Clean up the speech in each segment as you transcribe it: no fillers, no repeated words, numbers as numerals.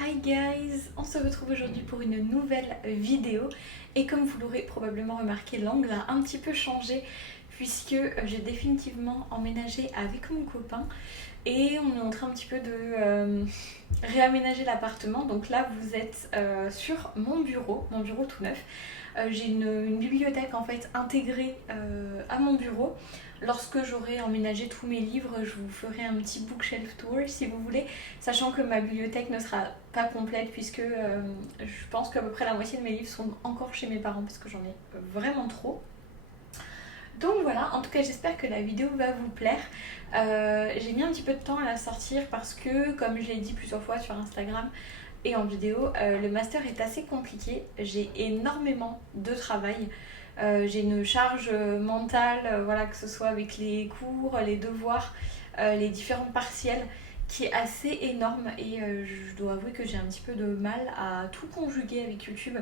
Hi guys, on se retrouve aujourd'hui pour une nouvelle vidéo et comme vous l'aurez probablement remarqué, l'angle a un petit peu changé puisque j'ai définitivement emménagé avec mon copain et on est en train un petit peu de réaménager l'appartement. Donc là vous êtes sur mon bureau tout neuf. J'ai une bibliothèque en fait intégrée à mon bureau. Lorsque j'aurai emménagé tous mes livres, je vous ferai un petit bookshelf tour si vous voulez, sachant que ma bibliothèque ne sera pas complète puisque je pense qu'à peu près la moitié de mes livres sont encore chez mes parents parce que j'en ai vraiment trop. Donc voilà, en tout cas j'espère que la vidéo va vous plaire. J'ai mis un petit peu de temps à la sortir parce que, comme je l'ai dit plusieurs fois sur Instagram et en vidéo, le master est assez compliqué. J'ai énormément de travail. J'ai une charge mentale, voilà, que ce soit avec les cours, les devoirs, les différents partiels, qui est assez énorme et je dois avouer que j'ai un petit peu de mal à tout conjuguer avec YouTube.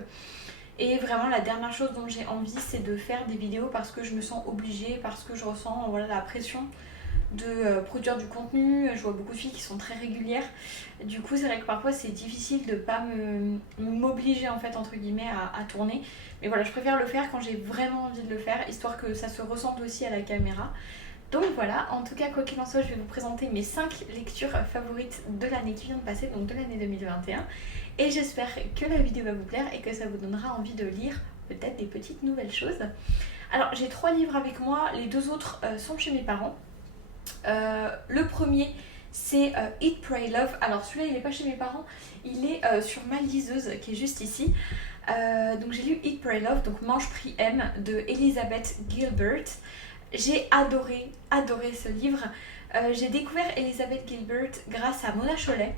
Et vraiment la dernière chose dont j'ai envie, c'est de faire des vidéos parce que je me sens obligée, parce que je ressens voilà, la pression de produire du contenu. Je vois beaucoup de filles qui sont très régulières. Du coup c'est vrai que parfois c'est difficile de pas m'obliger en fait entre guillemets à tourner. Mais voilà, je préfère le faire quand j'ai vraiment envie de le faire, histoire que ça se ressente aussi à la caméra. Donc voilà, en tout cas quoi qu'il en soit, je vais vous présenter mes 5 lectures favorites de l'année qui vient de passer, donc de l'année 2021. Et j'espère que la vidéo va vous plaire et que ça vous donnera envie de lire peut-être des petites nouvelles choses. Alors j'ai 3 livres avec moi, les 2 autres sont chez mes parents. Le premier c'est Eat, Pray, Love. Alors celui-là il n'est pas chez mes parents, il est sur ma liseuse qui est juste ici. Donc j'ai lu Eat, Pray, Love, donc Mange, Prie, Aime de Elizabeth Gilbert. J'ai adoré ce livre. J'ai découvert Elizabeth Gilbert grâce à Mona Chollet.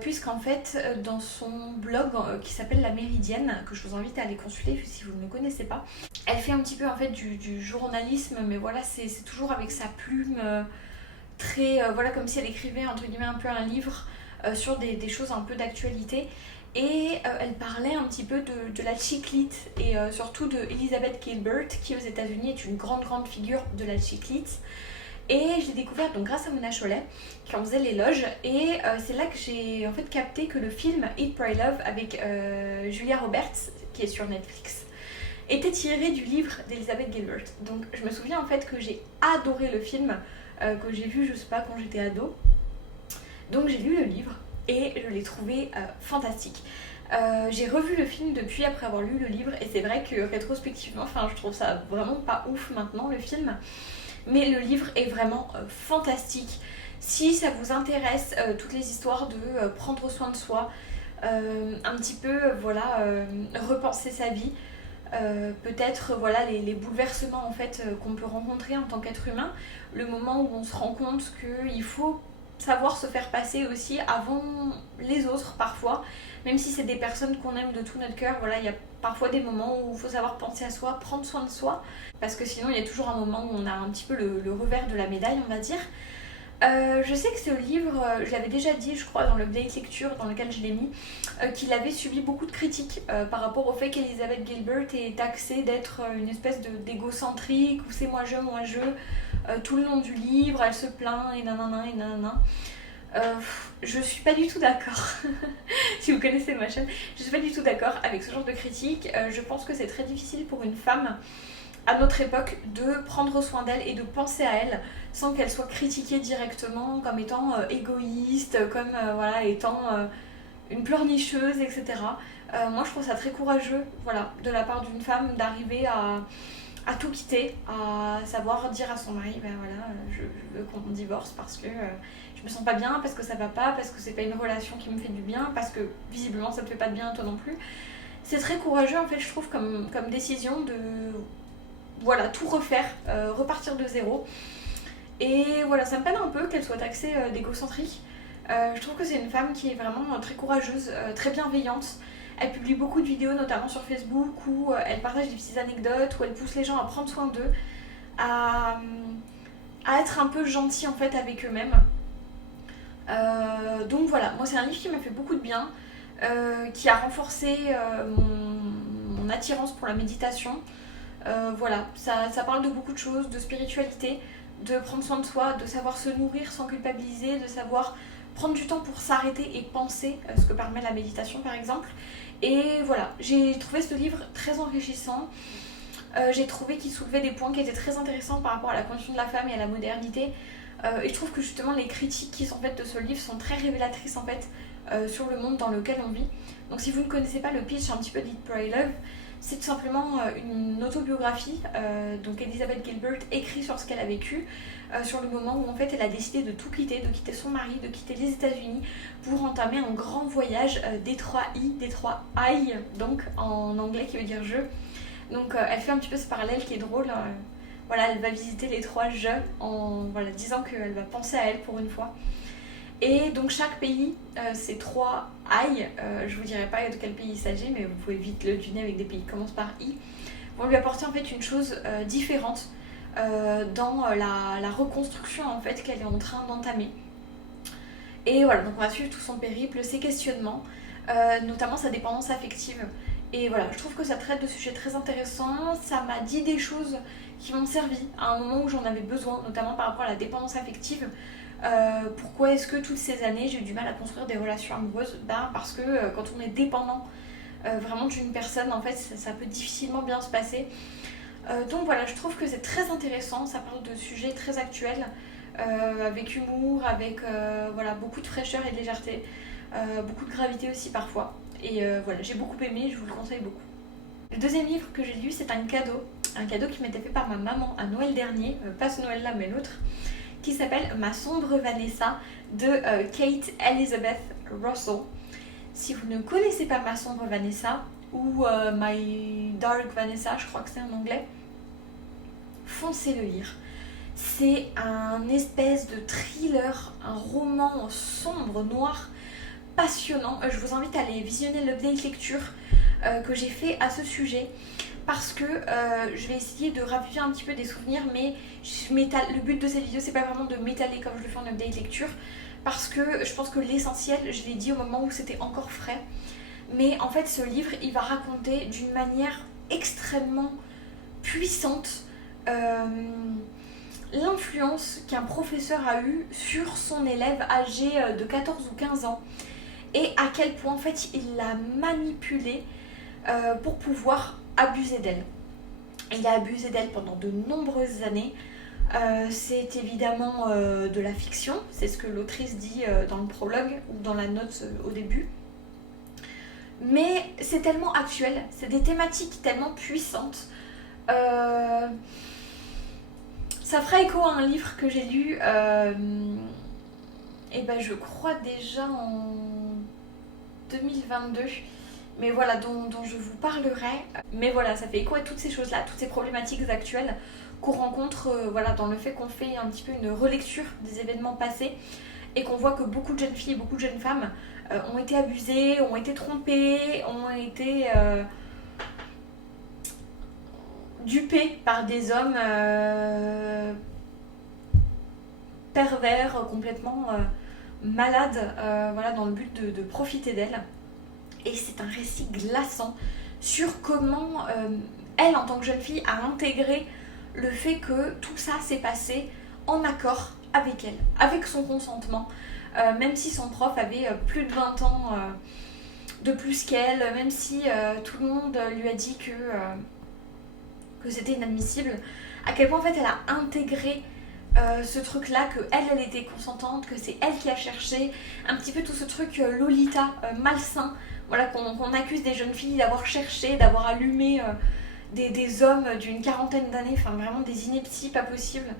Puisqu'en fait dans son blog qui s'appelle La Méridienne, que je vous invite à aller consulter si vous ne connaissez pas, elle fait un petit peu en fait du journalisme, mais voilà c'est toujours avec sa plume très voilà, comme si elle écrivait entre guillemets un peu un livre sur des choses un peu d'actualité. Et elle parlait un petit peu de la chiclite et surtout de Elizabeth Gilbert, qui aux États-Unis est une grande figure de la chiclite. Et je l'ai découvert donc grâce à Mona Chollet qui en faisait l'éloge. Et c'est là que j'ai en fait capté que le film Eat, Pray, Love avec Julia Roberts, qui est sur Netflix, était tiré du livre d'Elizabeth Gilbert. Donc je me souviens en fait que j'ai adoré le film, que j'ai vu je sais pas quand j'étais ado. Donc j'ai lu le livre et je l'ai trouvé fantastique. J'ai revu le film depuis après avoir lu le livre et c'est vrai que rétrospectivement, je trouve ça vraiment pas ouf maintenant le film. Mais le livre est vraiment fantastique. Si ça vous intéresse, toutes les histoires de prendre soin de soi, un petit peu voilà, repenser sa vie, peut-être voilà, les bouleversements en fait, qu'on peut rencontrer en tant qu'être humain, le moment où on se rend compte qu'il faut savoir se faire passer aussi avant les autres parfois, même si c'est des personnes qu'on aime de tout notre cœur. Voilà, il y a parfois des moments où il faut savoir penser à soi, prendre soin de soi, parce que sinon il y a toujours un moment où on a un petit peu le revers de la médaille, on va dire. Je sais que ce livre, je l'avais déjà dit je crois dans le Update Lecture dans lequel je l'ai mis, qu'il avait subi beaucoup de critiques par rapport au fait qu'Elizabeth Gilbert est taxée d'être une espèce d'égocentrique, où c'est moi je, tout le long du livre elle se plaint et nanana et nanana. Je suis pas du tout d'accord. Si vous connaissez ma chaîne, je suis pas du tout d'accord avec ce genre de critiques. Je pense que c'est très difficile pour une femme à notre époque de prendre soin d'elle et de penser à elle sans qu'elle soit critiquée directement comme étant égoïste, comme voilà, étant une pleurnicheuse, etc. Moi je trouve ça très courageux, voilà, de la part d'une femme d'arriver à tout quitter, à savoir dire à son mari ben voilà, je veux qu'on divorce parce que je me sens pas bien, parce que ça va pas, parce que c'est pas une relation qui me fait du bien, parce que visiblement ça te fait pas de bien à toi non plus. C'est très courageux en fait, je trouve, comme décision de voilà, tout refaire, repartir de zéro. Et voilà, ça me peine un peu qu'elle soit taxée d'égocentrique. Je trouve que c'est une femme qui est vraiment très courageuse, très bienveillante. Elle publie beaucoup de vidéos, notamment sur Facebook, où elle partage des petites anecdotes, où elle pousse les gens à prendre soin d'eux, à, à être un peu gentils en fait avec eux-mêmes. Donc voilà, moi c'est un livre qui m'a fait beaucoup de bien, qui a renforcé mon attirance pour la méditation. Voilà, ça parle de beaucoup de choses, de spiritualité, de prendre soin de soi, de savoir se nourrir sans culpabiliser, de savoir prendre du temps pour s'arrêter et penser, ce que permet la méditation par exemple. Et voilà, j'ai trouvé ce livre très enrichissant. J'ai trouvé qu'il soulevait des points qui étaient très intéressants par rapport à la condition de la femme et à la modernité. Et je trouve que justement les critiques qui sont faites de ce livre sont très révélatrices en fait sur le monde dans lequel on vit. Donc si vous ne connaissez pas le pitch un petit peu d'Eat, Pray, Love, c'est tout simplement une autobiographie, donc Elizabeth Gilbert écrit sur ce qu'elle a vécu, sur le moment où en fait elle a décidé de tout quitter, de quitter son mari, de quitter les États-Unis pour entamer un grand voyage des 3 I, donc en anglais qui veut dire je. Donc elle fait un petit peu ce parallèle qui est drôle. Voilà, elle va visiter les 3 je en disant qu'elle va penser à elle pour une fois. Et donc chaque pays, ces 3 I, je vous dirai pas de quel pays il s'agit, mais vous pouvez vite le deviner avec des pays qui commencent par I, vont lui apporter en fait une chose différente dans la reconstruction en fait qu'elle est en train d'entamer. Et voilà, donc on va suivre tout son périple, ses questionnements, notamment sa dépendance affective. Et voilà, je trouve que ça traite de sujets très intéressants, ça m'a dit des choses qui m'ont servi à un moment où j'en avais besoin, notamment par rapport à la dépendance affective. Pourquoi est-ce que toutes ces années j'ai eu du mal à construire des relations amoureuses? Parce que quand on est dépendant vraiment d'une personne, en fait ça peut difficilement bien se passer. Donc voilà, je trouve que c'est très intéressant, ça parle de sujets très actuels, avec humour, avec beaucoup de fraîcheur et de légèreté, beaucoup de gravité aussi parfois. Et voilà, j'ai beaucoup aimé, je vous le conseille beaucoup. Le deuxième livre que j'ai lu, c'est un cadeau qui m'était fait par ma maman à Noël dernier, pas ce Noël-là mais l'autre, qui s'appelle Ma sombre Vanessa de Kate Elizabeth Russell. Si vous ne connaissez pas Ma sombre Vanessa ou My Dark Vanessa, je crois que c'est en anglais, foncez le lire. C'est un espèce de thriller, un roman sombre, noir, passionnant. Je vous invite à aller visionner l'update lecture que j'ai fait à ce sujet, parce que je vais essayer de raviver un petit peu des souvenirs, mais le but de cette vidéo c'est pas vraiment de m'étaler comme je le fais en update lecture, parce que je pense que l'essentiel je l'ai dit au moment où c'était encore frais. Mais en fait ce livre il va raconter d'une manière extrêmement puissante l'influence qu'un professeur a eue sur son élève âgé de 14 ou 15 ans, et à quel point en fait il l'a manipulée pour pouvoir abuser d'elle. Il a abusé d'elle pendant de nombreuses années. C'est évidemment de la fiction, c'est ce que l'autrice dit dans le prologue ou dans la note au début. Mais c'est tellement actuel, c'est des thématiques tellement puissantes. Ça fera écho à un livre que j'ai lu, je crois déjà en 2022. Mais voilà, dont je vous parlerai. Mais voilà, ça fait écho à toutes ces choses-là, toutes ces problématiques actuelles qu'on rencontre dans le fait qu'on fait un petit peu une relecture des événements passés, et qu'on voit que beaucoup de jeunes filles et beaucoup de jeunes femmes ont été abusées, ont été trompées, ont été dupées par des hommes pervers, complètement malades, dans le but de profiter d'elles. Et c'est un récit glaçant sur comment elle, en tant que jeune fille, a intégré le fait que tout ça s'est passé en accord avec elle, avec son consentement, même si son prof avait plus de 20 ans de plus qu'elle, même si tout le monde lui a dit que c'était inadmissible, à quel point en fait elle a intégré ce truc là, que elle était consentante, que c'est elle qui a cherché, un petit peu tout ce truc Lolita malsain, qu'on accuse des jeunes filles d'avoir cherché, d'avoir allumé des hommes d'une quarantaine d'années, enfin vraiment des inepties pas possibles.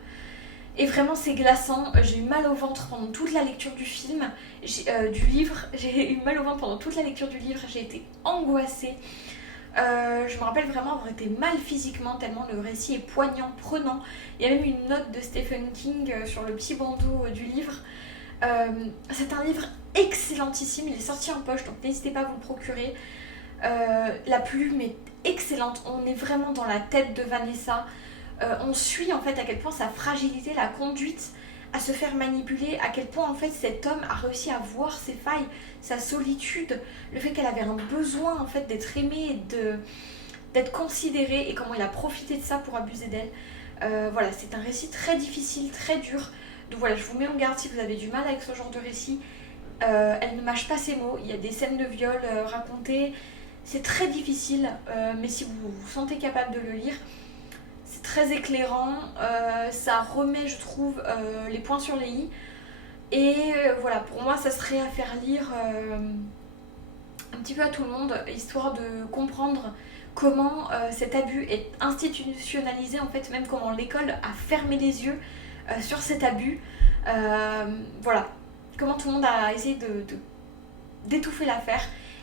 Et vraiment c'est glaçant, j'ai eu mal au ventre pendant toute la lecture du livre, j'ai eu mal au ventre pendant toute la lecture du livre, j'ai été angoissée. Je me rappelle vraiment avoir été mal physiquement tellement le récit est poignant, prenant. Il y a même une note de Stephen King sur le petit bandeau du livre. C'est un livre excellentissime, il est sorti en poche, donc n'hésitez pas à vous le procurer. La plume est excellente, on est vraiment dans la tête de Vanessa. On suit en fait à quel point sa fragilité l'a conduite à se faire manipuler, à quel point en fait cet homme a réussi à voir ses failles, sa solitude, le fait qu'elle avait un besoin en fait d'être aimée, d'être considérée, et comment il a profité de ça pour abuser d'elle. C'est un récit très difficile, très dur. Donc voilà, je vous mets en garde si vous avez du mal avec ce genre de récit. elle ne mâche pas ses mots, il y a des scènes de viol racontées, c'est très difficile, mais si vous vous sentez capable de le lire, c'est très éclairant, ça remet je trouve les points sur les i, et voilà, pour moi ça serait à faire lire un petit peu à tout le monde, histoire de comprendre comment cet abus est institutionnalisé, en fait, même comment l'école a fermé les yeux sur cet abus. Voilà, comment tout le monde a essayé d'étouffer l'affaire.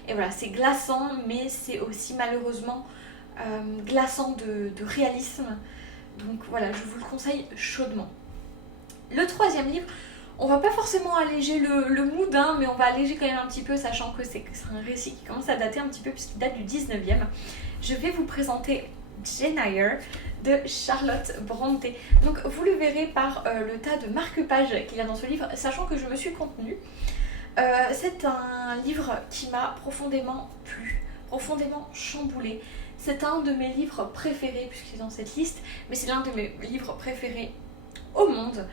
Et voilà, c'est glaçant, mais c'est aussi malheureusement glaçant de réalisme. Donc voilà, je vous le conseille chaudement. Le troisième livre, on va pas forcément alléger le mood, hein, mais on va alléger quand même un petit peu, sachant que c'est un récit qui commence à dater un petit peu puisqu'il date du 19e. Je vais vous présenter Jane Eyre de Charlotte Brontë. Donc vous le verrez par le tas de marque-pages qu'il y a dans ce livre, sachant que je me suis contenue. C'est un livre qui m'a profondément plu, profondément chamboulé. C'est un de mes livres préférés puisqu'il est dans cette liste, mais c'est l'un de mes livres préférés au monde.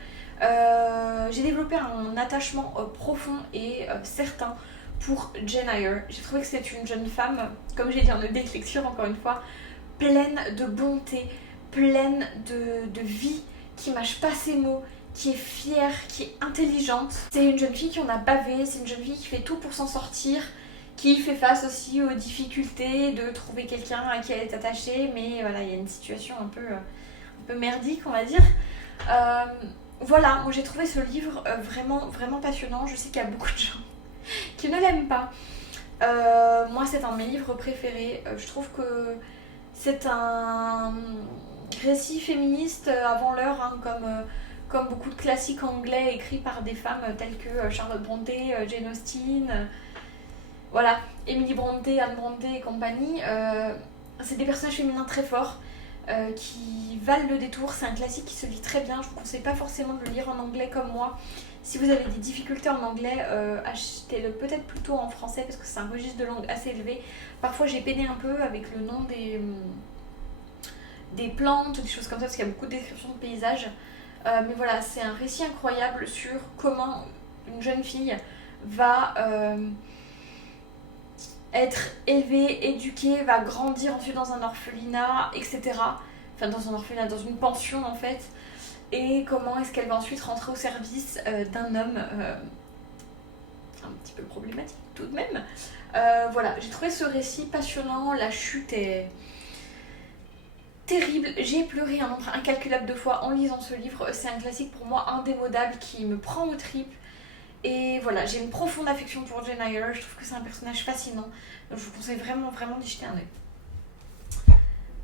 J'ai développé un attachement profond et certain pour Jane Eyre. J'ai trouvé que c'est une jeune femme, comme j'ai dit en début de lecture encore une fois, pleine de bonté, pleine de vie, qui mâche pas ses mots, qui est fière, qui est intelligente. C'est une jeune fille qui en a bavé, c'est une jeune fille qui fait tout pour s'en sortir, qui fait face aussi aux difficultés de trouver quelqu'un à qui elle est attachée, mais voilà, il y a une situation un peu merdique, on va dire. Voilà, moi j'ai trouvé ce livre vraiment, vraiment passionnant. Je sais qu'il y a beaucoup de gens qui ne l'aiment pas. Moi c'est un de mes livres préférés. Je trouve que c'est un récit féministe avant l'heure, hein, comme beaucoup de classiques anglais écrits par des femmes telles que Charlotte Brontë, Jane Austen, voilà, Emily Brontë, Anne Brontë et compagnie. C'est des personnages féminins très forts. Qui valent le détour, c'est un classique qui se lit très bien, je vous conseille pas forcément de le lire en anglais comme moi. Si vous avez des difficultés en anglais, achetez-le peut-être plutôt en français parce que c'est un registre de langue assez élevé. Parfois j'ai peiné un peu avec le nom des plantes, des choses comme ça parce qu'il y a beaucoup de descriptions de paysages. Mais voilà, c'est un récit incroyable sur comment une jeune fille va être élevée, éduquée, va grandir ensuite dans un orphelinat, etc. Enfin dans un orphelinat, dans une pension en fait. Et comment est-ce qu'elle va ensuite rentrer au service d'un homme un petit peu problématique tout de même. Voilà, j'ai trouvé ce récit passionnant, la chute est terrible. J'ai pleuré un nombre incalculable de fois en lisant ce livre. C'est un classique pour moi indémodable qui me prend aux tripes. Et voilà, j'ai une profonde affection pour Jane Eyre, je trouve que c'est un personnage fascinant, donc je vous conseille vraiment, vraiment d'y jeter un œil.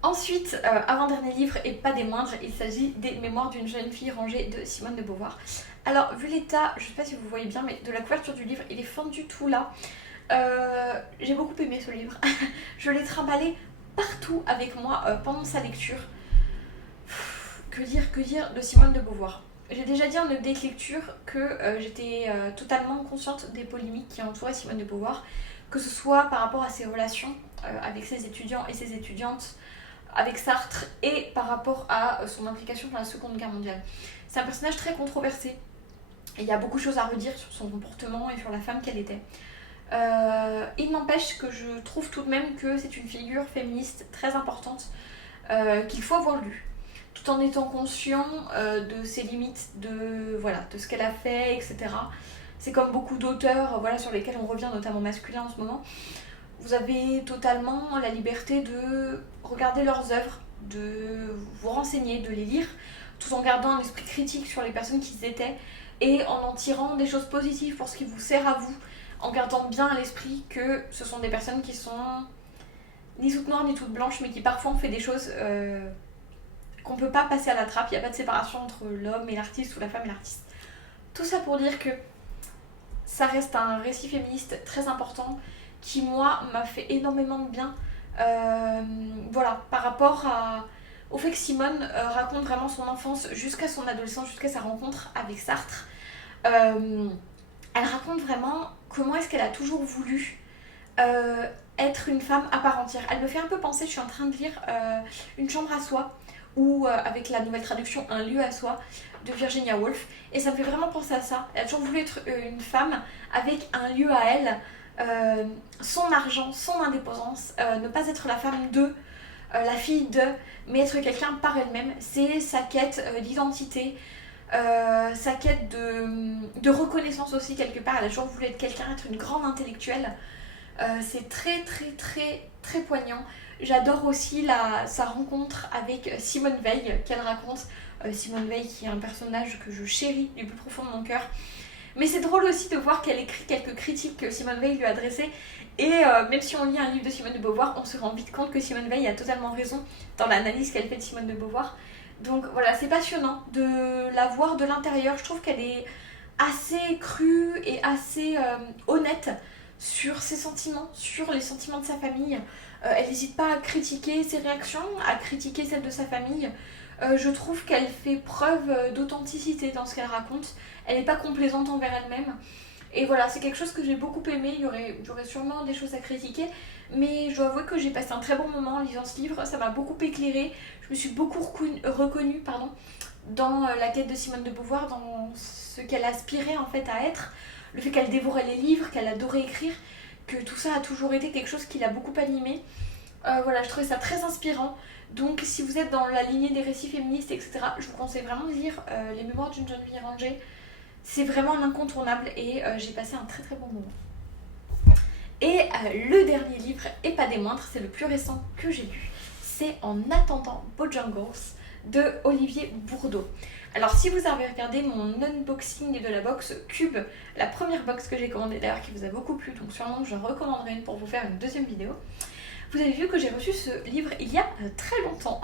Ensuite, avant-dernier livre et pas des moindres, il s'agit des Mémoires d'une jeune fille rangée de Simone de Beauvoir. Alors, vu l'état, je sais pas si vous voyez bien, mais de la couverture du livre, il est fendu tout là. J'ai beaucoup aimé ce livre, je l'ai trimballé partout avec moi pendant sa lecture. Que dire de Simone de Beauvoir? J'ai déjà dit en update lecture que j'étais totalement consciente des polémiques qui entouraient Simone de Beauvoir, que ce soit par rapport à ses relations avec ses étudiants et ses étudiantes, avec Sartre, et par rapport à son implication dans la Seconde Guerre mondiale. C'est un personnage très controversé, et il y a beaucoup de choses à redire sur son comportement et sur la femme qu'elle était. Il n'empêche que je trouve tout de même que c'est une figure féministe très importante qu'il faut avoir lue, tout en étant conscient de ses limites, de ce qu'elle a fait, etc. C'est comme beaucoup d'auteurs sur lesquels on revient, notamment masculins en ce moment. Vous avez totalement la liberté de regarder leurs œuvres, de vous renseigner, de les lire, tout en gardant un esprit critique sur les personnes qu'ils étaient et en tirant des choses positives pour ce qui vous sert à vous, en gardant bien à l'esprit que ce sont des personnes qui sont ni toutes noires ni toutes blanches, mais qui parfois ont fait des choses qu'on peut pas passer à la trappe. Il n'y a pas de séparation entre l'homme et l'artiste ou la femme et l'artiste. Tout ça pour dire que ça reste un récit féministe très important qui, moi, m'a fait énormément de bien. Par rapport au fait que Simone raconte vraiment son enfance jusqu'à son adolescence, jusqu'à sa rencontre avec Sartre. Elle raconte vraiment comment est-ce qu'elle a toujours voulu être une femme à part entière. Elle me fait un peu penser, je suis en train de lire Une chambre à soi, ou avec la nouvelle traduction Un lieu à soi de Virginia Woolf. Et ça me fait vraiment penser à ça. Elle a toujours voulu être une femme avec un lieu à elle, son argent, son indépendance, ne pas être la femme de, la fille de, mais être quelqu'un par elle-même. C'est sa quête d'identité, sa quête de reconnaissance aussi quelque part. Elle a toujours voulu être quelqu'un, être une grande intellectuelle. C'est très très très très poignant. J'adore aussi sa rencontre avec Simone Veil qu'elle raconte. Simone Veil qui est un personnage que je chéris du plus profond de mon cœur. Mais c'est drôle aussi de voir qu'elle écrit quelques critiques que Simone Veil lui a adressées. Et même si on lit un livre de Simone de Beauvoir, on se rend vite compte que Simone Veil a totalement raison dans l'analyse qu'elle fait de Simone de Beauvoir. Donc voilà, c'est passionnant de la voir de l'intérieur. Je trouve qu'elle est assez crue et assez honnête sur ses sentiments, sur les sentiments de sa famille. Elle n'hésite pas à critiquer ses réactions, à critiquer celles de sa famille. Je trouve qu'elle fait preuve d'authenticité dans ce qu'elle raconte. Elle n'est pas complaisante envers elle-même. Et voilà, c'est quelque chose que j'ai beaucoup aimé. Il y aurait sûrement des choses à critiquer. Mais je dois avouer que j'ai passé un très bon moment en lisant ce livre. Ça m'a beaucoup éclairée. Je me suis beaucoup reconnue dans la quête de Simone de Beauvoir, dans ce qu'elle aspirait en fait à être. Le fait qu'elle dévorait les livres, qu'elle adorait écrire, que tout ça a toujours été quelque chose qui l'a beaucoup animée. Voilà, je trouvais ça très inspirant. Donc si vous êtes dans la lignée des récits féministes, etc., je vous conseille vraiment de lire Les Mémoires d'une jeune fille rangée. C'est vraiment un incontournable et j'ai passé un très très bon moment. Et le dernier livre, et pas des moindres, c'est le plus récent que j'ai lu. C'est En attendant Bojangles de Olivier Bourdeau. Alors si vous avez regardé mon unboxing de la box Cube, la première box que j'ai commandée d'ailleurs qui vous a beaucoup plu, donc sûrement je recommanderai une pour vous faire une deuxième vidéo. Vous avez vu que j'ai reçu ce livre il y a très longtemps,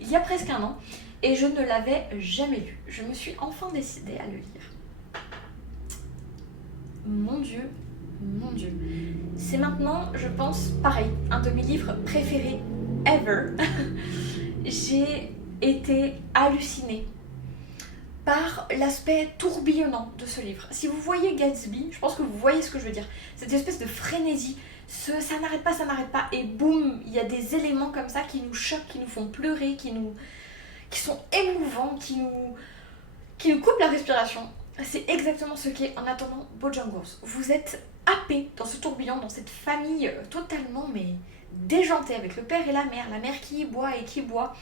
il y a presque un an, et je ne l'avais jamais lu. Je me suis enfin décidée à le lire. Mon Dieu, mon Dieu. C'est maintenant, je pense, pareil, un de mes livres préférés ever. J'ai été hallucinée par l'aspect tourbillonnant de ce livre. Si vous voyez Gatsby, je pense que vous voyez ce que je veux dire. Cette espèce de frénésie, ça n'arrête pas, et boum, il y a des éléments comme ça qui nous choquent, qui nous font pleurer, qui sont émouvants, qui nous coupent la respiration. C'est exactement ce qu'est En attendant Bojangles. Vous êtes happé dans ce tourbillon, dans cette famille totalement déjantée, avec le père et la mère qui boit et qui boit.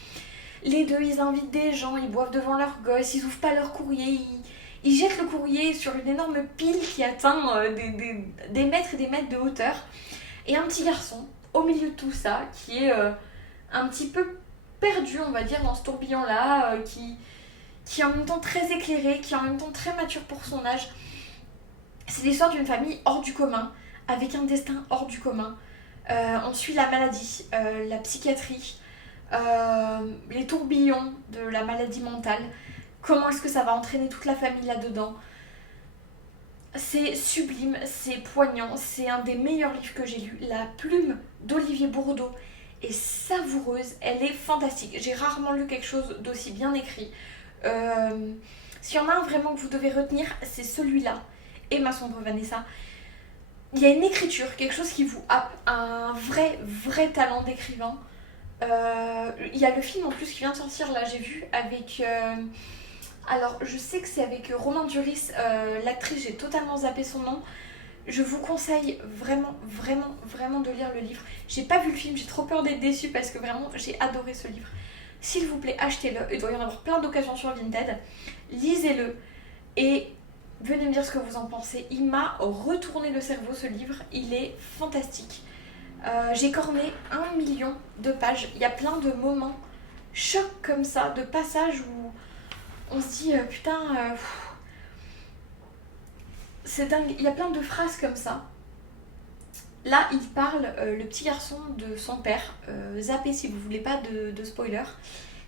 Les deux, ils invitent des gens, ils boivent devant leurs gosses, ils ouvrent pas leur courrier, ils jettent le courrier sur une énorme pile qui atteint des mètres et des mètres de hauteur. Et un petit garçon, au milieu de tout ça, qui est un petit peu perdu, on va dire, dans ce tourbillon-là, qui est en même temps très éclairé, qui est en même temps très mature pour son âge. C'est l'histoire d'une famille hors du commun, avec un destin hors du commun. On suit la maladie, la psychiatrie, les tourbillons de la maladie mentale. Comment est-ce que ça va entraîner toute la famille là-dedans? C'est sublime, c'est poignant, c'est un des meilleurs livres que j'ai lu. La plume d'Olivier Bourdeau est savoureuse, elle est fantastique. J'ai rarement lu quelque chose d'aussi bien écrit. S'il y en a un vraiment que vous devez retenir, c'est celui-là, et Ma sombre Vanessa. Il y a une écriture, quelque chose qui vous happe, un vrai talent d'écrivain. Il y a le film en plus qui vient de sortir, là j'ai vu, avec... alors je sais que c'est avec Romain Duris, l'actrice, j'ai totalement zappé son nom. Je vous conseille vraiment de lire le livre. J'ai pas vu le film, j'ai trop peur d'être déçue parce que vraiment j'ai adoré ce livre. S'il vous plaît, achetez-le, il doit y en avoir plein d'occasions sur Vinted. Lisez-le et venez me dire ce que vous en pensez. Il m'a retourné le cerveau ce livre, il est fantastique. J'ai corné 1 million de pages, il y a plein de moments chocs comme ça, de passages où on se dit putain, c'est dingue, il y a plein de phrases comme ça. Là, il parle, le petit garçon, de son père, zappez si vous voulez pas de spoiler.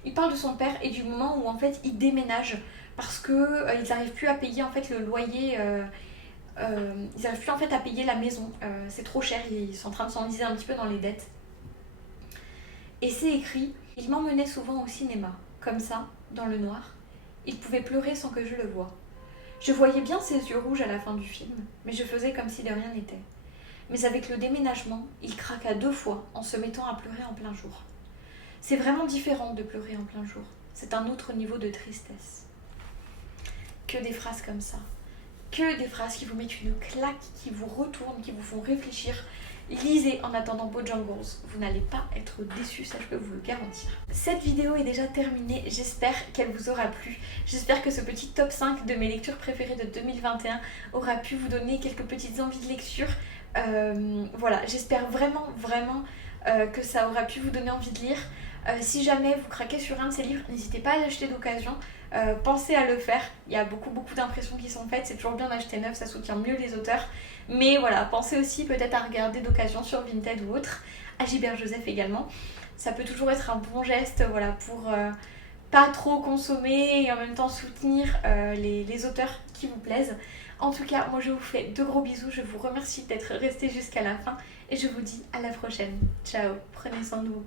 Il parle de son père et du moment où en fait il déménage parce que ils n'arrivent plus à payer en fait le loyer, ils n'arrivent plus en fait à payer la maison, c'est trop cher, ils sont en train de s'enliser un petit peu dans les dettes. Et c'est écrit, il m'emmenait souvent au cinéma, comme ça, dans le noir. Il pouvait pleurer sans que je le voie. Je voyais bien ses yeux rouges à la fin du film, mais je faisais comme si de rien n'était. Mais avec le déménagement, il craqua 2 fois en se mettant à pleurer en plein jour. C'est vraiment différent de pleurer en plein jour. C'est un autre niveau de tristesse. Que des phrases comme ça. Que des phrases qui vous mettent une claque, qui vous retournent, qui vous font réfléchir. Lisez en attendant Bojangles, vous n'allez pas être déçus, ça je peux vous le garantir. Cette vidéo est déjà terminée, j'espère qu'elle vous aura plu. J'espère que ce petit top 5 de mes lectures préférées de 2021 aura pu vous donner quelques petites envies de lecture. Voilà, j'espère vraiment que ça aura pu vous donner envie de lire. Si jamais vous craquez sur un de ces livres, n'hésitez pas à l'acheter d'occasion. Pensez à le faire, il y a beaucoup d'impressions qui sont faites, c'est toujours bien d'acheter neuf, ça soutient mieux les auteurs. Mais voilà, pensez aussi peut-être à regarder d'occasion sur Vinted ou autre, à Gilbert Joseph également. Ça peut toujours être un bon geste, voilà, pour pas trop consommer et en même temps soutenir les auteurs qui vous plaisent. En tout cas, moi je vous fais de gros bisous, je vous remercie d'être restés jusqu'à la fin et je vous dis à la prochaine. Ciao, prenez soin de vous.